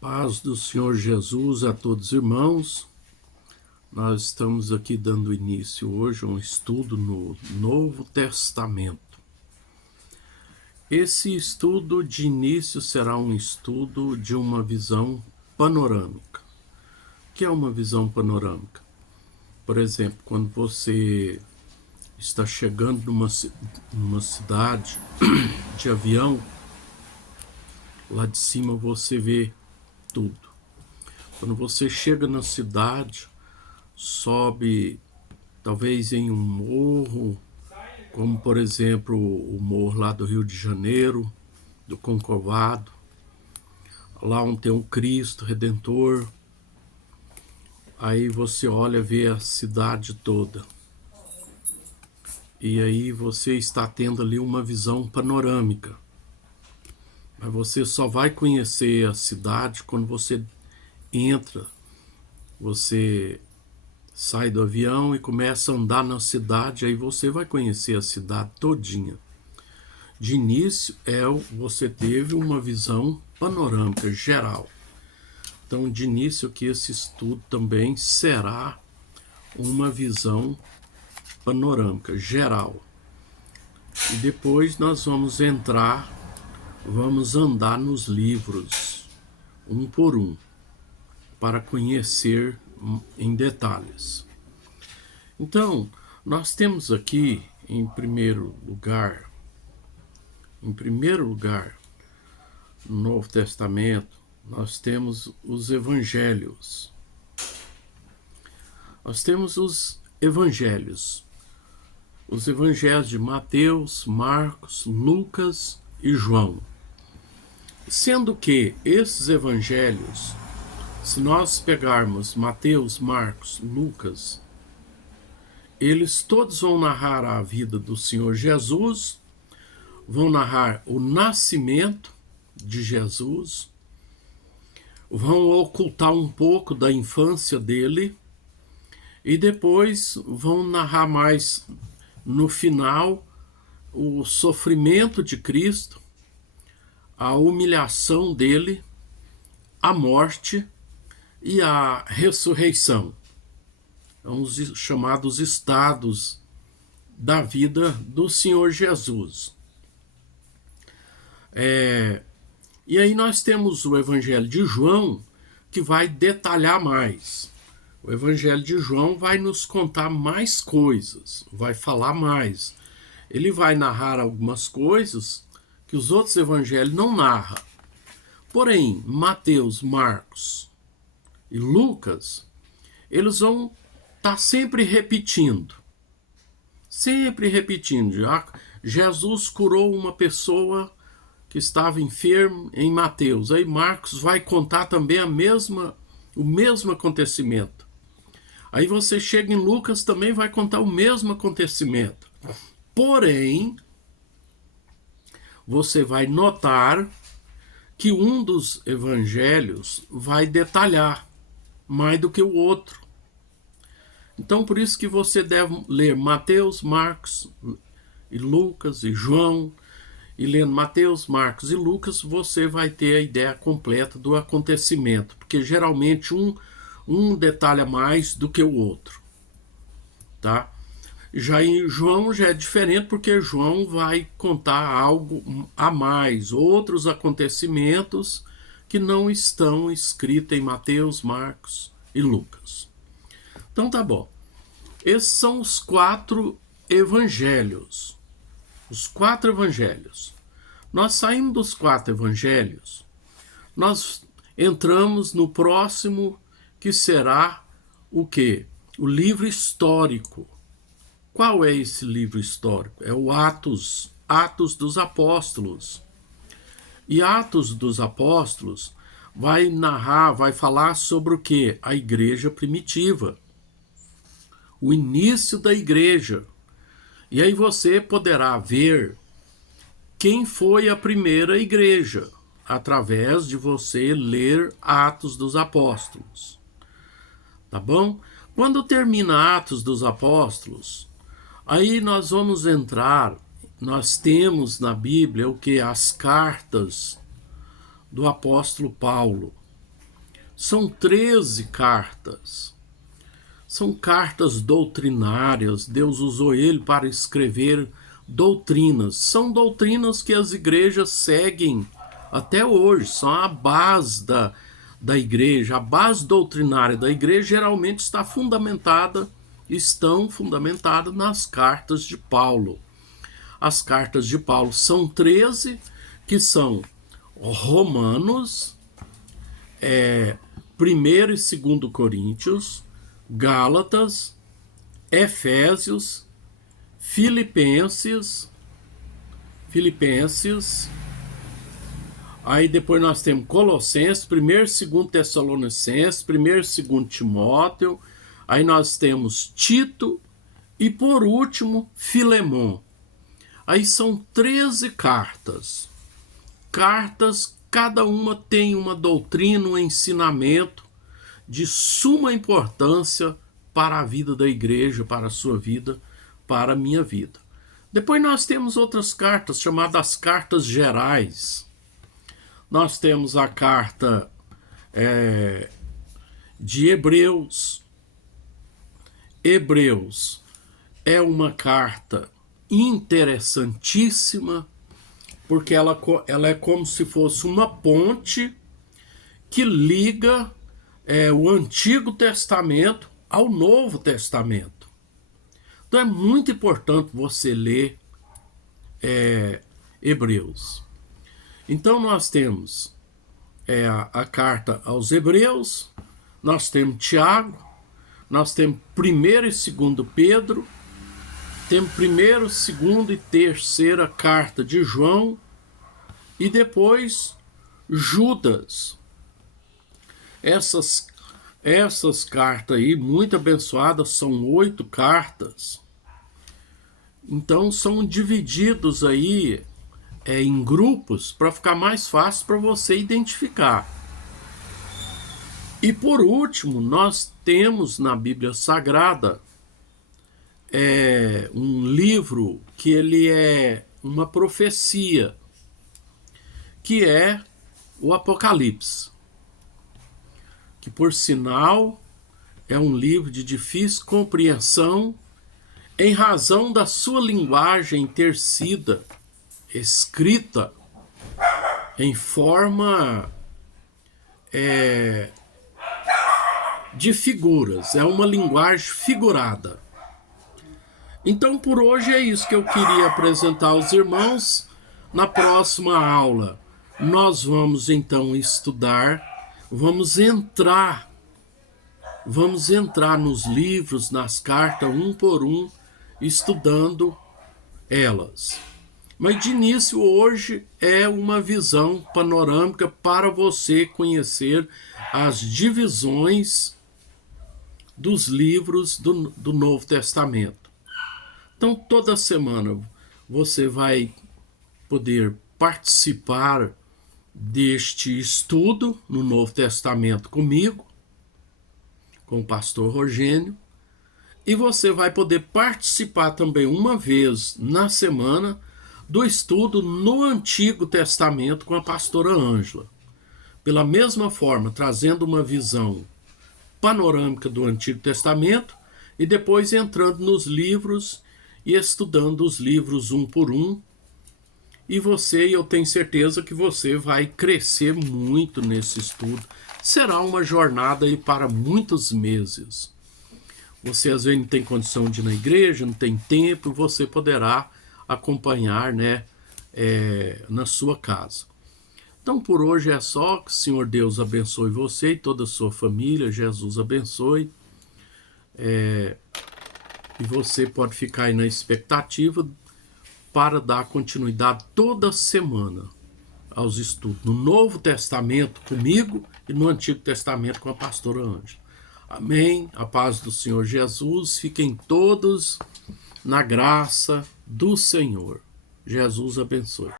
Paz do Senhor Jesus a todos os irmãos. Nós estamos aqui dando início hoje a um estudo no Novo Testamento. Esse estudo de início será um estudo de uma visão panorâmica. O que é uma visão panorâmica? Por exemplo, quando você está chegando numa cidade de avião, lá de cima você vê tudo. Quando você chega na cidade, sobe talvez em um morro, como por exemplo o morro lá do Rio de Janeiro, do Concovado, lá onde tem o Cristo Redentor. Aí você olha, vê a cidade toda. E aí você está tendo ali uma visão panorâmica. Mas você só vai conhecer a cidade quando você entra, você sai do avião e começa a andar na cidade, aí você vai conhecer a cidade todinha. De início, você teve uma visão panorâmica geral. Então, de início, que esse estudo também será uma visão panorâmica geral. E depois nós vamos andar nos livros, um por um, para conhecer em detalhes. Então, nós temos aqui, em primeiro lugar, no Novo Testamento, nós temos os evangelhos. Nós temos os evangelhos de Mateus, Marcos, Lucas e João. Sendo que esses evangelhos, se nós pegarmos Mateus, Marcos, Lucas, eles todos vão narrar a vida do Senhor Jesus, vão narrar o nascimento de Jesus, vão ocultar um pouco da infância dele e depois vão narrar mais no final o sofrimento de Cristo, a humilhação dele, a morte e a ressurreição. São os chamados estados da vida do Senhor Jesus. E aí nós temos o Evangelho de João, que vai detalhar mais. O Evangelho de João vai nos contar mais coisas, vai falar mais. Ele vai narrar algumas coisas que os outros evangelhos não narram. Porém, Mateus, Marcos e Lucas, eles vão estar sempre repetindo. Jesus curou uma pessoa que estava enferma em Mateus. Aí Marcos vai contar também o mesmo acontecimento. Aí você chega em Lucas, também vai contar o mesmo acontecimento. Porém, você vai notar que um dos evangelhos vai detalhar mais do que o outro. Então, por isso que você deve ler Mateus, Marcos, e Lucas e João. E lendo Mateus, Marcos e Lucas, você vai ter a ideia completa do acontecimento. Porque geralmente um detalha mais do que o outro. Tá? Já em João já é diferente, porque João vai contar algo a mais, outros acontecimentos que não estão escritos em Mateus, Marcos e Lucas. Então tá bom. Esses são os 4 evangelhos. Os 4 evangelhos. Nós saímos dos 4 evangelhos, nós entramos no próximo, que será o quê? O livro histórico. Qual é esse livro histórico? É o Atos dos Apóstolos. E Atos dos Apóstolos vai narrar, vai falar sobre o quê? A igreja primitiva. O início da igreja. E aí você poderá ver quem foi a primeira igreja, através de você ler Atos dos Apóstolos. Tá bom? Quando termina Atos dos Apóstolos, aí nós vamos nós temos na Bíblia o que? As cartas do apóstolo Paulo. São 13 cartas. São cartas doutrinárias. Deus usou ele para escrever doutrinas. São doutrinas que as igrejas seguem até hoje. São a base da igreja. A base doutrinária da igreja geralmente estão fundamentadas nas cartas de Paulo. As cartas de Paulo são 13, que são Romanos, 1º e 2º Coríntios, Gálatas, Efésios, Filipenses, aí depois nós temos Colossenses, 1º e 2º Tessalonicenses, 1º e 2º Timóteo, aí nós temos Tito e por último Filemon. Aí são 13 cartas. Cada uma tem uma doutrina, um ensinamento de suma importância para a vida da igreja, para a sua vida, para a minha vida. Depois nós temos outras cartas, chamadas cartas gerais. Nós temos a carta de Hebreus. Hebreus é uma carta interessantíssima, porque ela é como se fosse uma ponte que liga o Antigo Testamento ao Novo Testamento. Então é muito importante você ler Hebreus. Então nós temos a carta aos Hebreus, nós temos Tiago, nós temos 1º e 2º Pedro, temos 1º, 2º e 3ª carta de João e depois Judas. Essas cartas aí, muito abençoadas, são 8 cartas. Então são divididos aí em grupos para ficar mais fácil para você identificar. E por último, nós temos na Bíblia Sagrada um livro que ele é uma profecia, que é o Apocalipse, que por sinal é um livro de difícil compreensão em razão da sua linguagem ter sido escrita em forma de figuras, é uma linguagem figurada. Então por hoje é isso que eu queria apresentar aos irmãos. Na próxima aula nós vamos então estudar, vamos entrar nos livros, nas cartas, um por um, estudando elas. Mas de início hoje é uma visão panorâmica para você conhecer as divisões dos livros do Novo Testamento. Então toda semana você vai poder participar deste estudo no Novo Testamento comigo, com o pastor Rogênio, e você vai poder participar também uma vez na semana do estudo no Antigo Testamento com a pastora Ângela. Pela mesma forma, trazendo uma visão panorâmica do Antigo Testamento e depois entrando nos livros e estudando os livros um por um. E eu tenho certeza que você vai crescer muito nesse estudo. Será uma jornada aí para muitos meses. Você às vezes não tem condição de ir na igreja, não tem tempo, você poderá acompanhar, na sua casa. Então por hoje é só. Que o Senhor Deus abençoe você e toda a sua família. Jesus abençoe. E você pode ficar aí na expectativa para dar continuidade toda semana aos estudos no Novo Testamento comigo e no Antigo Testamento com a pastora Ângela. Amém. A paz do Senhor Jesus. Fiquem todos na graça do Senhor. Jesus abençoe.